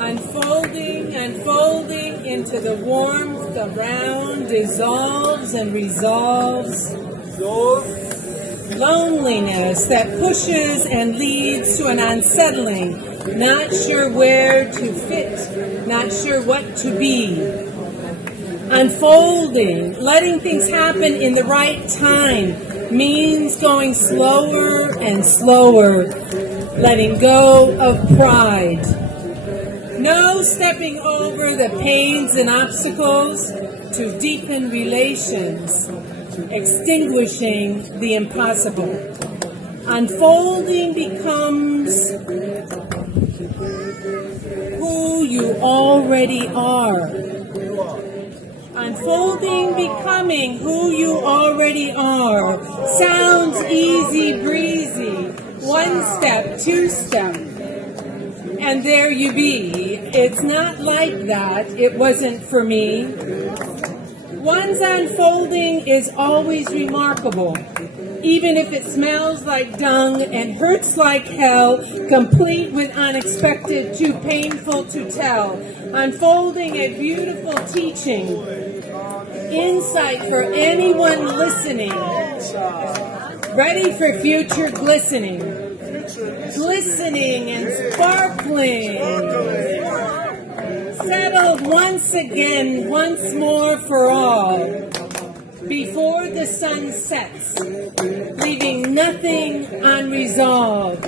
Unfolding, unfolding into the warmth around, dissolves and resolves. Loneliness that pushes and leads to an unsettling, not sure where to fit, not sure what to be. Unfolding, letting things happen in the right time, means going slower and slower, letting go of pride. No stepping over the pains and obstacles to deepen relations, extinguishing the impossible. Unfolding becomes who you already are. Unfolding, becoming who you already are. Sounds easy breezy. One step, two step. And there you be. It's not like that. It wasn't for me. One's unfolding is always remarkable. Even if it smells like dung and hurts like hell, complete with unexpected, too painful to tell. Unfolding a beautiful teaching. Insight for anyone listening. Ready for future glistening. Glistening and sparkling. Settled once again, once more for all. Before the sun sets, leaving nothing unresolved.